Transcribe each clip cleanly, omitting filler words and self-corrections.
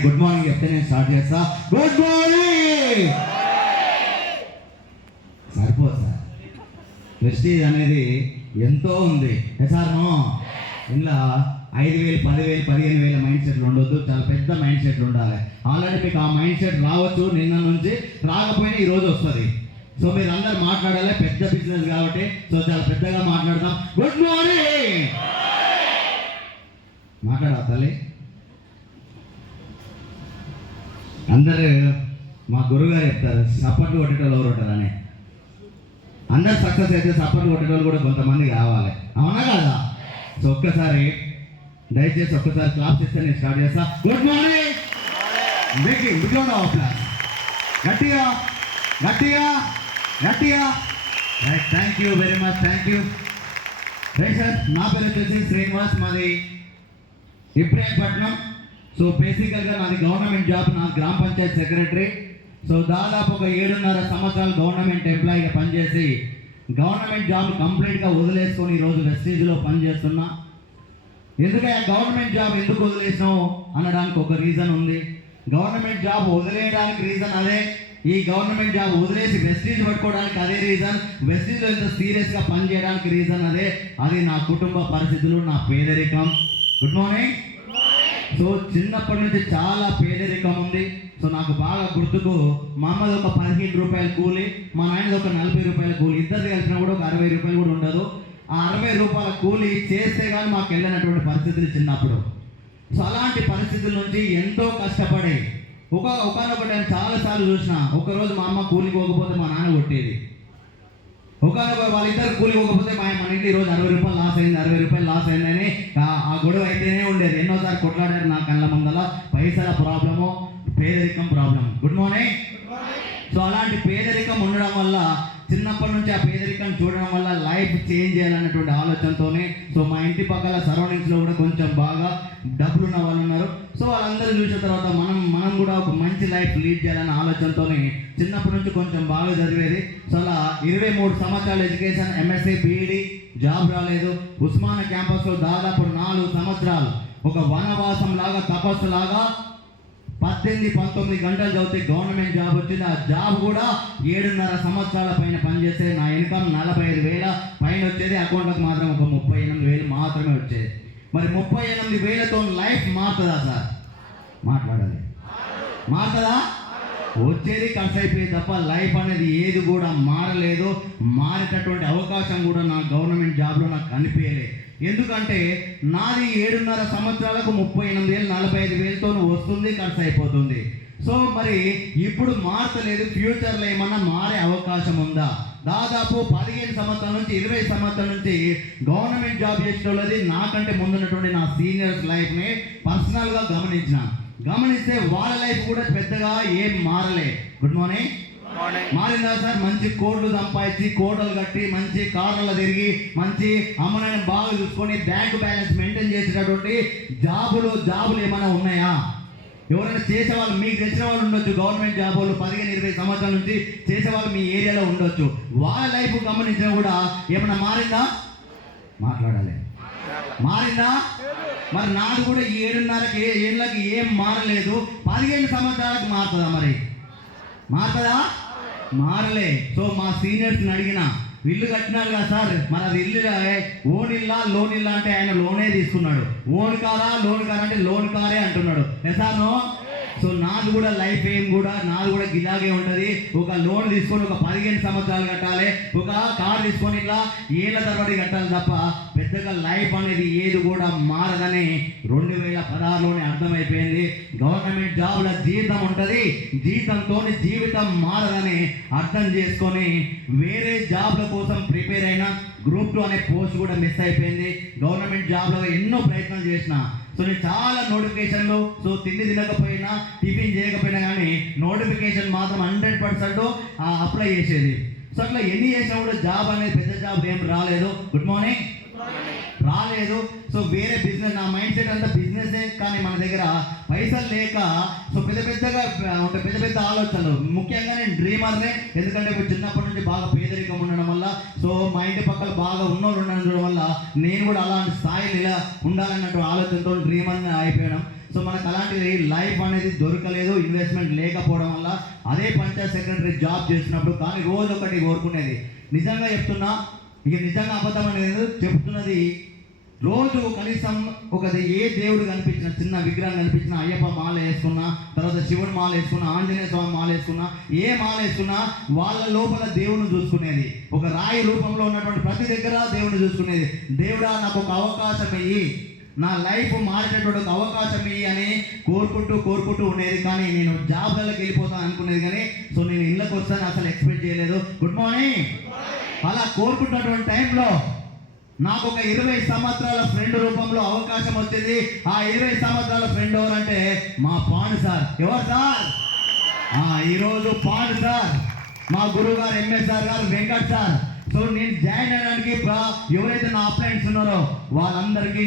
Good morning చెప్తే నేను start చేస్తా. Good morning. సరిపోదు సార్, ప్రెస్టీజ్ అనేది ఎంతో ఉంది సార్. ఇంట్లో 5,000, 10,000, 15,000 మైండ్ సెట్లు ఉండొద్దు, చాలా పెద్ద మైండ్ సెట్లు ఉండాలి. ఆల్రెడీ మీకు ఆ మైండ్ సెట్ రావచ్చు, నిన్న నుంచి రాకపోయినా ఈరోజు వస్తుంది. సో మీరు అందరు మాట్లాడాలి, పెద్ద బిజినెస్ కాబట్టి. సో చాలా పెద్దగా మాట్లాడతాం. గుడ్ మార్నింగ్ మాట్లాడాలి తల్లి. అందరు మా గురువుగారు చెప్తారు, సపోర్ట్ కొట్టేటోళ్ళు ఎవరు ఉంటారని. అందరు సక్సెస్ అయితే సపోర్ట్ కొట్టేటోళ్ళు కూడా కొంతమంది కావాలి, అవునా కదా? సో ఒక్కసారి దయచేసి ఒక్కసారి క్లాస్ ఇస్తే నేను స్టార్ట్ చేస్తా. Good morning. గట్టిగా గట్టిగా గట్టిగా. Right, thank you very much, thank you. Right sir, నా పేరు వచ్చేసి శ్రీనివాస్, మాది ఇబ్రాహీంపట్నం. సో బేసికల్గా నాది గవర్నమెంట్ జాబ్, నా గ్రామ పంచాయత్ సెక్రటరీ. సో దాదాపు ఒక 7.5 సంవత్సరాలు గవర్నమెంట్ ఎంప్లాయీగా పనిచేసి గవర్నమెంట్ జాబ్ కంప్లీట్గా వదిలేసుకొని ఈరోజు వెస్టీజ్లో పనిచేస్తున్నా. ఎందుకంటే గవర్నమెంట్ జాబ్ ఎందుకు వదిలేసినావు అనడానికి ఒక రీజన్ ఉంది. గవర్నమెంట్ జాబ్ వదిలేయడానికి రీజన్ అదే, ఈ గవర్నమెంట్ జాబ్ వదిలేసి వెస్టీజ్ పట్టుకోవడానికి అదే రీజన్, వెస్టీజ్లో ఇంత సీరియస్గా పనిచేయడానికి రీజన్ అదే. అది నా కుటుంబ పరిస్థితులు, నా పేదరికం. Good morning. సో చిన్నప్పటి నుంచి చాలా పేదరికం ఉంది. సో నాకు బాగా గుర్తుకు, మా అమ్మది ఒక 15 రూపాయల కూలి, మా నాయనది ఒక 40 రూపాయల కూలి, ఇద్దరు కలిసినా కూడా ఒక 60 రూపాయలు కూడా ఉండదు. ఆ 60 రూపాయల కూలి చేస్తే కానీ మాకు వెళ్ళినటువంటి పరిస్థితులు చిన్నప్పుడు. సో అలాంటి పరిస్థితుల నుంచి ఎంతో కష్టపడి ఒకనొక టైం చాలాసార్లు చూసిన. ఒకరోజు మా అమ్మ కూలికి పోకపోతే మా నాన్న కొట్టేది. ఒకనొక వాళ్ళిద్దరు కూలికి పోకపోతే మన ఇంటి ఈరోజు 60 రూపాయలు లాస్ అయింది, 60 రూపాయలు లాస్ అయిందని ఆ గొడవ అయితేనే ఉండేది. ఎన్నోసారి కొట్లాడారు నా కళ్ళ ముందల. పైసల ప్రాబ్లము, పేదరికం ప్రాబ్లం. Good morning. సో అలాంటి పేదరికం ఉండడం వల్ల, చిన్నప్పటి నుంచి ఆ పేదరికం చూడడం వల్ల లైఫ్ చేంజ్ చేయాలన్నటువంటి ఆలోచనతోనే, సో మా ఇంటి పక్కల సరౌండింగ్స్లో కూడా కొంచెం బాగా డబ్బులు ఉన్న వాళ్ళు ఉన్నారు. సో వాళ్ళందరూ చూసిన తర్వాత మనం కూడా ఒక మంచి లైఫ్ లీడ్ చేయాలన్న ఆలోచనతోనే చిన్నప్పటి నుంచి కొంచెం బాగా చదివేది. సో అలా 23 సంవత్సరాలు ఎడ్యుకేషన్, ఎంఎస్సీ, బీఈడి, జాబ్ రాలేదు. ఉస్మానియా క్యాంపస్లో దాదాపు 4 సంవత్సరాలు ఒక వనవాసం లాగా, తపస్సు లాగా 18-19 గంటలు చదివితే గవర్నమెంట్ జాబ్ వచ్చింది. ఆ జాబ్ కూడా 7.5 సంవత్సరాల పైన పనిచేస్తే నా ఇన్కమ్ 45,000 పైన వచ్చేది. అకౌంట్లకు మాత్రం ఒక 38,000 మాత్రమే వచ్చేది. మరి 38,000తో లైఫ్ మారుతుందా సార్? మాట్లాడాలి. మారుతుందా? వచ్చేది ఖర్చు అయిపోయింది తప్ప లైఫ్ అనేది ఏది కూడా మారలేదు. మారేటటువంటి అవకాశం కూడా నా గవర్నమెంట్ జాబ్లో నాకు కనిపించలేదు. ఎందుకంటే నాది 7.5 సంవత్సరాలకు 38,000, 45,000తో వస్తుంది, ఖర్చు అయిపోతుంది. సో మరి ఇప్పుడు మారతలేదు. ఫ్యూచర్లో ఏమన్నా మారే అవకాశం ఉందా? దాదాపు 15 సంవత్సరాల నుంచి 20 సంవత్సరాల నుంచి గవర్నమెంట్ జాబ్ చేసేటోళ్ళది నాకంటే ముందున్నటువంటి నా సీనియర్స్ లైఫ్ని పర్సనల్గా గమనిస్తే వాళ్ళ లైఫ్ కూడా పెద్దగా ఏం మారలే. Good morning. మారిందా సార్? మంచి కోట్లు సంపాదించి, కోటలు కట్టి, మంచి కార్లలో తిరిగి, మంచి అమ్మనాన్ని బాగా చూసుకొని, బ్యాంకు బ్యాలెన్స్ మెయింటైన్ చేసేటటువంటి జాబులు ఏమైనా ఉన్నాయా? ఎవరైనా చేసేవాళ్ళు మీకు తెచ్చిన వాళ్ళు ఉండొచ్చు. గవర్నమెంట్ జాబ్ వాళ్ళు 15-20 సంవత్సరాల నుంచి చేసేవాళ్ళు మీ ఏరియాలో ఉండొచ్చు. వాళ్ళ లైఫ్ గమనించినా కూడా ఏమైనా మారిందా? మాట్లాడాలి. మారిందా? మరి నాది కూడా 7.5 ఏళ్ళకి ఏం మారలేదు. 15 సంవత్సరాలకు మారుతుందా? మరి మారుతుందా? మారలే. సో మా సీనియర్స్ని అడిగిన, ఇల్లు కట్టినారు కదా సార్, మరి అది ఇల్లు ఓన్ ఇల్లా లోన్ ఇల్లా అంటే ఆయన లోనే తీసుకున్నాడు. ఓన్ కారా లోన్ కారా అంటే లోన్ కారే అంటున్నాడు. ఎసానో. సో నాది కూడా లైఫ్ నాది కూడా గిలాగే ఉంటుంది. ఒక లోన్ తీసుకొని ఒక 15 సంవత్సరాలు కట్టాలి, ఒక కార్ తీసుకొని ఇలా ఏళ్ళ తరబడి కట్టాలి తప్ప పెద్దగా లైఫ్ అనేది ఏది కూడా మారదని 2016లోనే అర్థమైపోయింది. గవర్నమెంట్ జాబ్ల జీతం ఉంటుంది, జీతంతో జీవితం మారదని అర్థం చేసుకొని వేరే జాబ్ల కోసం ప్రిపేర్ అయిన గ్రూప్ 2 అనే పోస్ట్ కూడా మిస్ అయిపోయింది. గవర్నమెంట్ జాబ్లో ఎన్నో ప్రయత్నం చేసిన. సో నేను చాలా నోటిఫికేషన్లు, సో తిండి తినకపోయినా, టిఫిన్ చేయకపోయినా కానీ నోటిఫికేషన్ మాత్రం 100% అప్లై చేసేది. సో అట్లా ఎన్ని చేసినా కూడా జాబ్ అనేది పెద్ద జాబ్ ఏం రాలేదు. Good morning. రాలేదు. సో వేరే బిజినెస్, నా మైండ్ సెట్ అంతా బిజినెసే. కానీ మన దగ్గర పైసలు లేక సో పెద్ద ఆలోచనలు. ముఖ్యంగా నేను డ్రీమర్నే. ఎందుకంటే ఇప్పుడు చిన్నప్పటి నుంచి బాగా పేదరికం ఉండడం వల్ల, సో మా ఇంటి పక్కల బాగా ఉన్నోళ్ళు ఉండడం వల్ల నేను కూడా అలాంటి స్థాయిలో ఇలా ఉండాలన్నట్టు ఆలోచనతో డ్రీమర్ని అయిపోయాను. సో మనకు అలాంటి లైఫ్ అనేది దొరకలేదు, ఇన్వెస్ట్మెంట్ లేకపోవడం వల్ల. అదే పంచాయత్ సెక్రటరీ జాబ్ చేసినప్పుడు కానీ రోజు ఒకటి కోరుకునేది, నిజంగా చెప్తున్నా, ఇక నిజంగా అబద్ధం అనేది చెప్తున్నది, రోజు కనీసం ఏ దేవుడు కనిపించిన, చిన్న విగ్రహం కనిపించిన, అయ్యప్ప మాల వేసుకున్నా, తర్వాత శివుడు మాల వేసుకున్నా, ఆంజనేయ స్వామి మాల వేసుకున్నా, ఏ మాల వేసుకున్నా వాళ్ళ లోపల దేవుని చూసుకునేది. ఒక రాయి రూపంలో ఉన్నటువంటి ప్రతి దగ్గర దేవుని చూసుకునేది. దేవుడా నాకు ఒక అవకాశం ఇయ్యి, నా లైఫ్ మారేటటువంటి ఒక అవకాశం ఇయ్యి అని కోరుకుంటూ ఉండేది. కానీ నేను జాబ్లకు వెళ్ళిపోతాను అనుకునేది, కానీ సో నేను ఇళ్ళకి వస్తాను అసలు ఎక్స్పెక్ట్ చేయలేదు. Good morning. అలా కోరుకుంటున్నటువంటి టైంలో నాకు ఒక 20 సంవత్సరాల ఫ్రెండ్ రూపంలో అవకాశం వచ్చింది. ఆ 20 సంవత్సరాల ఫ్రెండ్ ఎవరంటే మా పాండు సార్. ఎవరు సార్? ఈరోజు పాండు సార్, మా గురువు గారు ఎంఎస్ఆర్ గారు, వెంకట్ సార్. సో నేను జాయిన్ అయ్యడానికి ఎవరైతే నా అప్లైన్స్ ఉన్నారో వాళ్ళందరికీ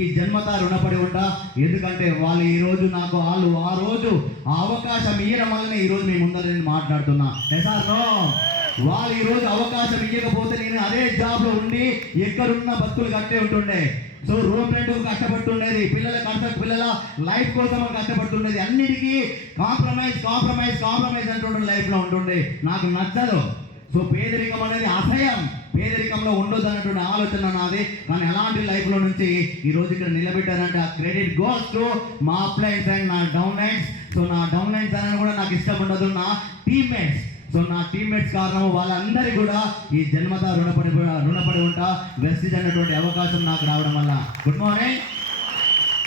ఈ జన్మత రుణపడి ఉంటా. ఎందుకంటే వాళ్ళు ఈరోజు నాకు ఆ రోజు ఆ అవకాశం ఇవ్వడం వల్లనే ఈరోజు మీ ముందర నేను మాట్లాడుతున్నా. ఎసార్నో వాళ్ళు ఈరోజు అవకాశం ఇవ్వకపోతే నేను అదే జాబ్లో ఉండి ఎక్కడున్న బతుకులు కట్టే ఉంటుండే. సో రూమ్ రెంట్ కష్టపడుతుండేది, పిల్లల లైఫ్ కోసం కష్టపడుతుండేది. అన్నిటికీ కాంప్రమైజ్ అంటుండే లైఫ్లో ఉంటుండే. నాకు నచ్చదు. సో పేదరికం అనేది అసహ్యం, పేదరికంలో ఉండొద్దు అన్నటువంటి ఆలోచన నాది. కానీ అలాంటి లైఫ్లో నుంచి ఈరోజు ఇక్కడ నిలబెట్టారంటే ఆ క్రెడిట్ గోస్ టు మా అప్లైన్స్ అండ్ నా డౌన్లైన్స్. సో నా డౌన్లైన్స్ అనేది కూడా నాకు ఇష్టం ఉండదు, నా టీమ్మేట్స్. సో నా టీమ్మేట్స్ కారణం వాళ్ళందరికీ కూడా ఈ జన్మత రుణపడి ఉంటా. వెస్టిజ్ అన్నటువంటి అవకాశం నాకు రావడం వల్ల. Good morning.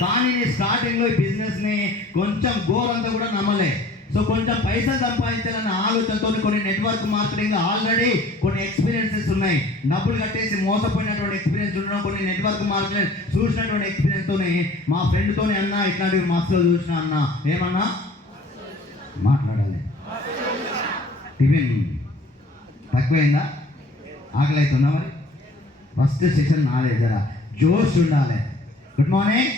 కానీ నేను స్టార్టింగ్లో ఈ బిజినెస్ని కొంచెం ఘోరంతా కూడా నమ్మలే. సో కొంచెం పైసలు సంపాదించాలన్న ఆలోచనతో కొన్ని నెట్వర్క్ మార్కెటింగ్ ఆల్రెడీ కొన్ని ఎక్స్పీరియన్సెస్ ఉన్నాయి. డబ్బులు కట్టేసి మోసపోయినటువంటి ఎక్స్పీరియన్స్ ఉండడం, కొన్ని నెట్వర్క్ మార్కెట్ చూసినటువంటి ఎక్స్పీరియన్స్తోనే మా ఫ్రెండ్తోనే అన్నా ఇట్లాంటివి మస్తులు చూసిన అన్నా. ఏమన్నా మాట్లాడాలి, టిఫిన్ తక్కువైందా, ఆకలి అవుతుందా? మరి ఫస్ట్ సెషన్ నాదే, జరా జోష్ ఉండాలి. Good morning.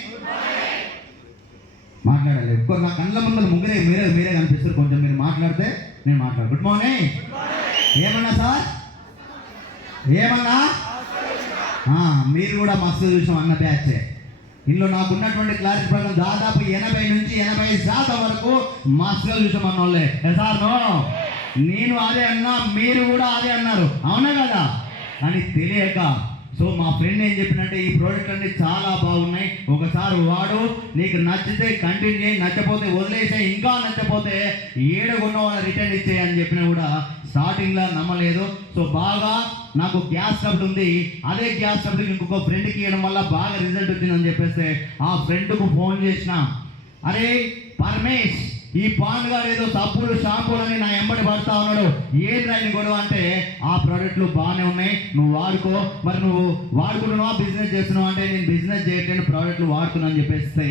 మాట్లాడాలి. ఎక్కువ నా కళ్ళ ముందర ముగ్గురే మీరే కనిపిస్తారు. కొంచెం మీరు మాట్లాడితే నేను మాట్లాడు. Good morning. ఏమన్నా సార్? ఏమన్నా? మీరు కూడా మస్తు చూసాం అన్న బ్యాచ్. ఇందులో నాకున్నటువంటి క్లారిటీ ప్రకారం దాదాపు 80 నుంచి 85% వరకు మస్తుగా చూసాం అన్న వాళ్ళే. సార్ నో, నేను అదే అన్నా, మీరు కూడా అదే అన్నారు, అవునా కదా అని తెలియక. సో మా ఫ్రెండ్ ఏం చెప్పినంటే ఈ ప్రోడక్ట్ అన్ని చాలా బాగున్నాయి, ఒకసారి వాడు, నీకు నచ్చితే కంటిన్యూ చేయి, నచ్చపోతే వదిలేసే, ఇంకా నచ్చపోతే ఏడగొన్న వాళ్ళు రిటర్న్ ఇచ్చేయి అని చెప్పినా కూడా స్టార్టింగ్లో నమ్మలేదు. సో బాగా నాకు గ్యాస్ ట్రబుల్ ఉంది, అదే గ్యాస్ ట్రబుల్కి ఇంకొక ఫ్రెండ్కి ఇవ్వడం వల్ల బాగా రిజల్ట్ వచ్చిందని చెప్పేస్తే ఆ ఫ్రెండ్కు ఫోన్ చేసిన, అరే పరమేష్, ఈ పాన్ గారు ఏదో సబ్బులు షాంపూలని నా ఎంబడి పడతా ఉన్నాడు, ఏది రాయని గొడవ అంటే ఆ ప్రోడక్ట్లు బాగానే ఉన్నాయి, నువ్వు వాడుకో. మరి నువ్వు వాడుకుంటున్నావా, బిజినెస్ చేస్తున్నావు అంటే నేను బిజినెస్ చేయట్లేదు, ప్రోడక్ట్లు వాడుతున్నా అని చెప్పేస్తే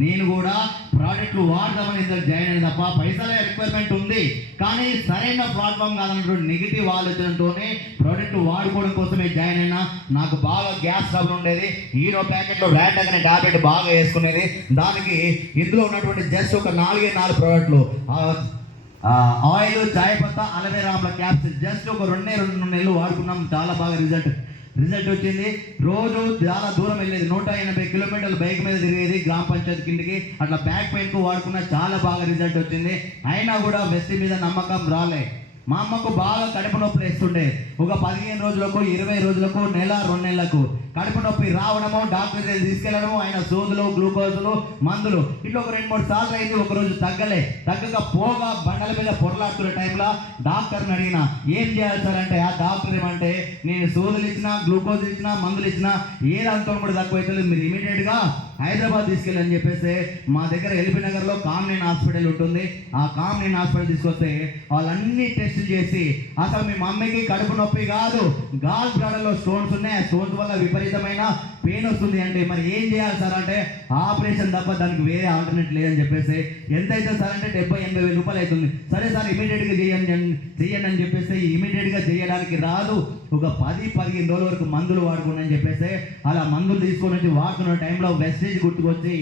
నేను కూడా ప్రోడక్ట్లు వాడదామని ఇందులో జాయిన్ అయింది తప్ప పైసల రిక్వైర్మెంట్ ఉంది, కానీ సరైన ప్లాట్ఫామ్ కాదన్నటువంటి నెగిటివ్ ఆలోచనతోనే ప్రోడక్ట్ వాడుకోవడం కోసమే జాయిన్ అయినా. నాకు బాగా గ్యాస్ ట్రబుల్ ఉండేది, హీరో ప్యాకెట్లో ర్యాండమ్ అనే టాబ్లెట్ బాగా వేసుకునేది. దానికి ఇందులో ఉన్నటువంటి జస్ట్ ఒక 4 ప్రోడక్ట్లు, ఆయిల్, చాయ్ పత్తా, అలవేరా ఆమ్ల క్యాప్సిల్, జస్ట్ ఒక 2 నెలలు వాడుకున్నాం. చాలా బాగా రిజల్ట్ వచ్చింది. రోజు చాలా దూరం వెళ్ళేది, 180 కిలోమీటర్లు బైక్ మీద తిరిగేది గ్రామ పంచాయతీ కిందకి. అట్లా బ్యాక్ పెయిన్కు వాడుకున్న చాలా బాగా రిజల్ట్ వచ్చింది. అయినా కూడా వెస్ట్ మీద నమ్మకం రాలే. మా అమ్మకు బాగా కడుపు నొప్పి వేస్తుండే. ఒక 15 రోజులకు, 20 రోజులకు, నెల 2 నెలలకు కడుపు నొప్పి రావడము, డాక్టర్ దగ్గర తీసుకెళ్ళడము, ఆయన సోదులు, గ్లూకోజులు, మందులు ఇట్లా ఒక 2-3 సార్లు అయింది. ఒకరోజు తగ్గక పోగా బండల మీద పొరలాడుతున్న టైంలో డాక్టర్ని అడిగిన, ఏం చేయాలి సార్ అంటే ఆ డాక్టర్ ఏమంటే, నేను సోదులు ఇచ్చినా, గ్లూకోజ్ ఇచ్చినా, మందులు ఇచ్చినా ఏదంతా కూడా తక్కువ అవుతుంది, మీరు ఇమీడియట్గా హైదరాబాద్ తీసుకెళ్ళని చెప్పేస్తే మా దగ్గర ఎల్బీ నగర్లో కామ్నేన్ హాస్పిటల్ ఉంటుంది. ఆ కామ్నేన్ హాస్పిటల్ తీసుకొస్తే వాళ్ళన్ని టెస్టులు చేసి, అసలు మీ మమ్మీకి కడుపు నొప్పి కాదు, గాల్ బ్లాడర్లో స్టోన్స్ ఉన్నాయి, ఆ స్టోన్స్ వల్ల విపరీతమైన పెయిన్ వస్తుంది అంటే మరి ఏం చేయాలి సార్ అంటే ఆపరేషన్ తప్ప దానికి వేరే ఆల్టర్నేట్ లేదని చెప్పేసి, ఎంత అవుతుంది సార్ అంటే 70-80 వేల రూపాయలు అవుతుంది. సరే సార్ ఇమీడియట్గా చెయ్యండి అని చెప్పేసి ఇమీడియట్గా చేయడానికి రాదు, ఒక 10-15 రోజుల వరకు మందులు వాడుకోండి అని చెప్పేసి అలా మందులు తీసుకొని వచ్చి వాడుతున్న టైంలో వెస్టేజ్ గుర్తుకొచ్చి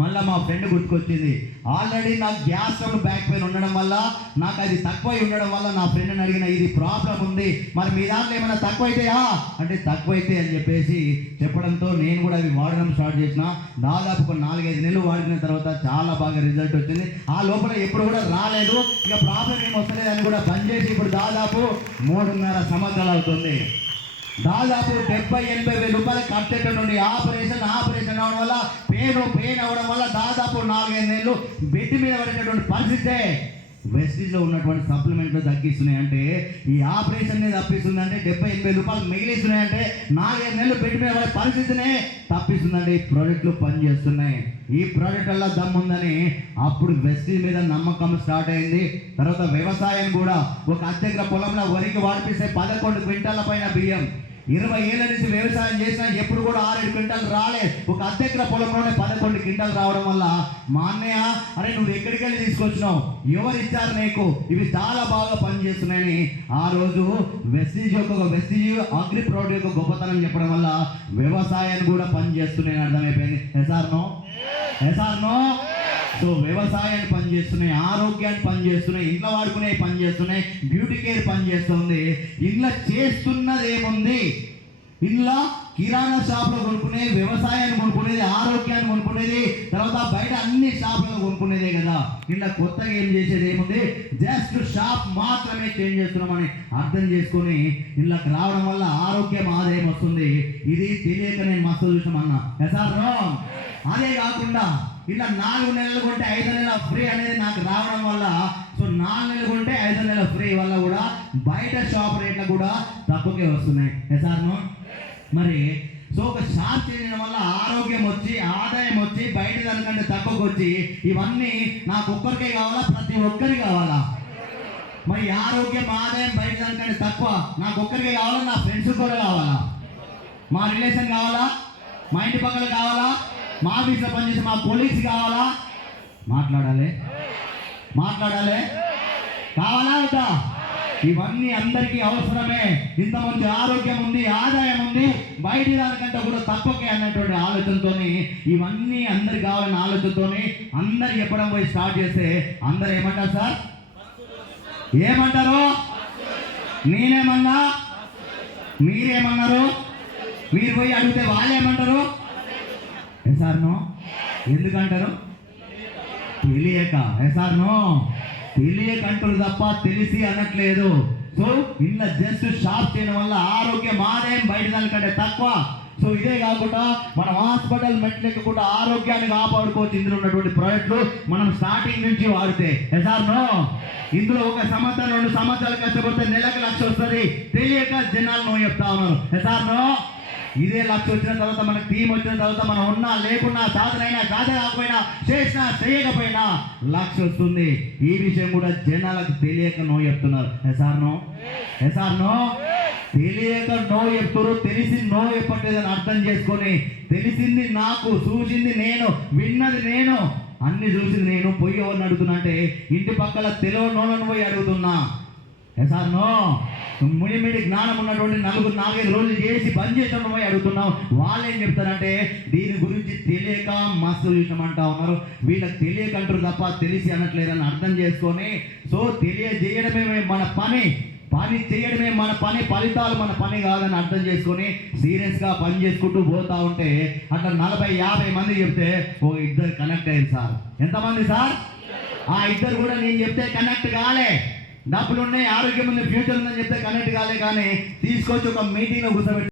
మళ్ళీ మా ఫ్రెండ్ గుర్తుకొచ్చింది. ఆల్రెడీ నాకు గ్యాస్ ట్రబుల్ బ్యాక్ పెయిన్ ఉండడం వల్ల, నాకు అది తక్కువై ఉండడం వల్ల నా ఫ్రెండ్ని అడిగిన, ఇది ప్రాబ్లం ఉంది, మరి మీ దాంట్లో ఏమైనా తక్కువైతాయా అంటే తక్కువైతే అని చెప్పేసి చెప్పడంతో నేను కూడా అవి వాడడం స్టార్ట్ చేసిన. దాదాపు ఒక 4-5 నెలలు వాడిన తర్వాత చాలా బాగా రిజల్ట్ వచ్చింది. ఆ లోపల ఎప్పుడు కూడా రాలేదు, ఇక ప్రాబ్లం ఏం వస్తలేదు అని కూడా బంద్ చేసి ఇప్పుడు దాదాపు 3.5 సంవత్సరాలు అవుతుంది. దాదాపు 70-80 వేల రూపాయలు ఖర్చు నుండి ఆపరేషన్ అవడం వల్ల పెయిన్ అవ్వడం వల్ల దాదాపు 4-5 నెలలు బెడ్ మీద పడేటటువంటి పరిస్థితే. వెస్టీజ్లో ఉన్నటువంటి సప్లిమెంట్లు తగ్గిస్తున్నాయి అంటే, ఈ ఆపరేషన్ తప్పిస్తుంది అంటే, 70-80 వేల రూపాయలు మిగిలిస్తున్నాయి అంటే 4-5 నెలలు బెడ్ మీద పడే పరిస్థితినే తప్పిస్తుందంటే ఈ ప్రోడక్ట్లు పనిచేస్తున్నాయి. ఈ ప్రోడక్ట్ వల్ల దమ్ముందని అప్పుడు వెస్టీజ్ మీద నమ్మకం స్టార్ట్ అయింది. తర్వాత వ్యవసాయం కూడా, ఒక అద్దెకర పొలంలో వరికి వాడిపిస్తే 11 క్వింటాల పైన బియ్యం. 20 ఏళ్ళ నుంచి వ్యవసాయం చేసినా ఎప్పుడు కూడా 6-7 క్వింటాలు రాలేదు. ఒక అద్దెకర పొలంలోనే 11 క్వింటాలు రావడం వల్ల మా అన్నయ్య, అరే నువ్వు ఎక్కడికి వెళ్ళి తీసుకొచ్చినావు, ఎవరు ఇచ్చారు నీకు, ఇవి చాలా బాగా పనిచేస్తున్నాయని ఆ రోజు వెస్టీజ్ అగ్రి ప్రోడక్ట్ యొక్క గొప్పతనం చెప్పడం వల్ల వ్యవసాయాన్ని కూడా పనిచేస్తున్నాయని అర్థమైపోయింది. ఎస్ఆర్నో సో వ్యవసాయాన్ని పనిచేస్తున్నాయి, ఆరోగ్యాన్ని పనిచేస్తున్నాయి, ఇంట్లో వాడుకునే పనిచేస్తున్నాయి, బ్యూటీ కేర్ పనిచేస్తుంది. ఇంట్లో చేస్తున్నది ఏముంది? ఇంట్లో కిరాణా షాప్లో కొనుక్కునే, వ్యవసాయాన్ని కొనుక్కునేది, ఆరోగ్యాన్ని కొనుక్కునేది, తర్వాత బయట అన్ని షాపులలో కొనుక్కునేదే కదా. ఇలా కొత్తగా ఏం చేసేది ఏముంది? జస్ట్ షాప్ మాత్రమే చేంజ్ చేస్తున్నామని అర్థం చేసుకొని ఇళ్ళకి రావడం వల్ల ఆరోగ్యం ఆదాయం వస్తుంది. ఇది తెలియక నేను మస్తు చూసామన్నా. అదే కాకుండా ఇలా 4 నెలలు కొంటే 5 నెలల ఫ్రీ అనేది నాకు రావడం వల్ల, సో 4 నెలలు కొంటే 5 నెలల ఫ్రీ వల్ల కూడా బయట షాప్ రేట్లు కూడా తక్కువకే వస్తున్నాయి. మరి సో ఒక షాప్ చేయడం వల్ల ఆరోగ్యం వచ్చి, ఆదాయం వచ్చి, బయట దానికంటే తక్కువకి వచ్చి, ఇవన్నీ నాకు ఒక్కరికే కావాలా, ప్రతి ఒక్కరికి కావాలా? మరి ఆరోగ్యం, ఆదాయం బయట దానికంటే తక్కువ నాకు ఒక్కరికే కావాలా, నా ఫ్రెండ్స్ కూడా కావాలా, మా రిలేషన్ కావాలా, మా ఇంటి పక్కల కావాలా, మా ఆఫీస్లో పనిచేసే మా పోలీస్ కావాలా? మాట్లాడాలి కావాలా వద్దా? ఇవన్నీ అందరికీ అవసరమే. ఇంత మంచి ఆరోగ్యం ఉంది, ఆదాయం ఉంది, బయట దానికంటే కూడా తక్కువకే అన్నటువంటి ఆలోచనతో, ఇవన్నీ అందరికి కావాలన్న ఆలోచనతో అందరు చెప్పడం పోయి స్టార్ట్ చేస్తే అందరు ఏమంటారు సార్? ఏమంటారు? నేనేమన్నా, మీరేమన్నారు? మీరు పోయి అడిగితే వాళ్ళు ఏమంటారు? ఎస్ఆర్నో ఎందుకంటారు? తెలియక. ఎస్ఆర్నో తెలియక అంటారు తప్ప తెలిసి అనట్లేదు. సో ఇలా జస్ట్ షాప్ చేయడం వల్ల ఆరోగ్యం, ఆదాయం బయట దానికంటే తక్కువ. సో ఇదే కాకుండా మనం హాస్పిటల్ మెట్లకి కూడా ఆరోగ్యాన్ని కాపాడుకోవచ్చు. ఇందులో ఉన్నటువంటి ప్రోడక్ట్లు మనం స్టార్టింగ్ నుంచి వాడితే. ఎస్ఆర్నో ఇందులో 1 సంవత్సరం 2 సంవత్సరాలు కష్టపడితే నెలకు 1,00,000 వస్తుంది. తెలియక జనాలు నో చెప్తా ఉన్నారు. ఎస్ఆర్నో ఇదే 1,00,000 వచ్చిన తర్వాత, మనకు టీం వచ్చిన తర్వాత, మనం ఉన్నా లేకున్నా, సాధనైనా సాధ కాకపోయినా, చేసినా చేయకపోయినా 1,00,000 వస్తుంది. ఈ విషయం కూడా జనాలకు తెలియక నో చెప్తున్నారు. ఎస్ఆర్నో తెలియక నో చెప్తారు, తెలిసి నో చెప్పట్లేదని అర్థం చేసుకొని, తెలిసింది నాకు, చూసింది నేను, విన్నది నేను, అన్ని చూసింది నేను, పోయి ఎవరిని అడుగుతున్నా అంటే ఇంటి పక్కల తెలియనోళ్ళను పోయి అడుగుతున్నా. ఎస్ఆర్నో ముడిమిడి జ్ఞానం ఉన్నటువంటి 4-5 రోజులు చేసి బంద్ చేసిన పోయి అడుగుతున్నాం. వాళ్ళు ఏం చెప్తారంటే దీని గురించి తెలియక మస్తు చూసామంటా ఉన్నారు. వీళ్ళకి తెలియక అంటారు తప్ప తెలిసి అనట్లేదని అర్థం చేసుకొని, సో తెలియజేయడమే మన పని చేయడమే మన పని, ఫలితాలు మన పని కాదని అర్థం చేసుకొని సీరియస్గా పని చేసుకుంటూ పోతా ఉంటే అట్లా 40-50 మంది చెప్తే 2 కనెక్ట్ అయ్యారు సార్. ఎంతమంది సార్? ఆ 2 కూడా నేను చెప్తే కనెక్ట్ కాలే. డబ్బులు ఉన్నాయి, ఆరోగ్యం ఉంది, ఫ్యూచర్ ఉందని చెప్తే కనెక్ట్ కాలే. కానీ తీసుకొచ్చి ఒక మీటింగ్లో కూర్చోబెట్టి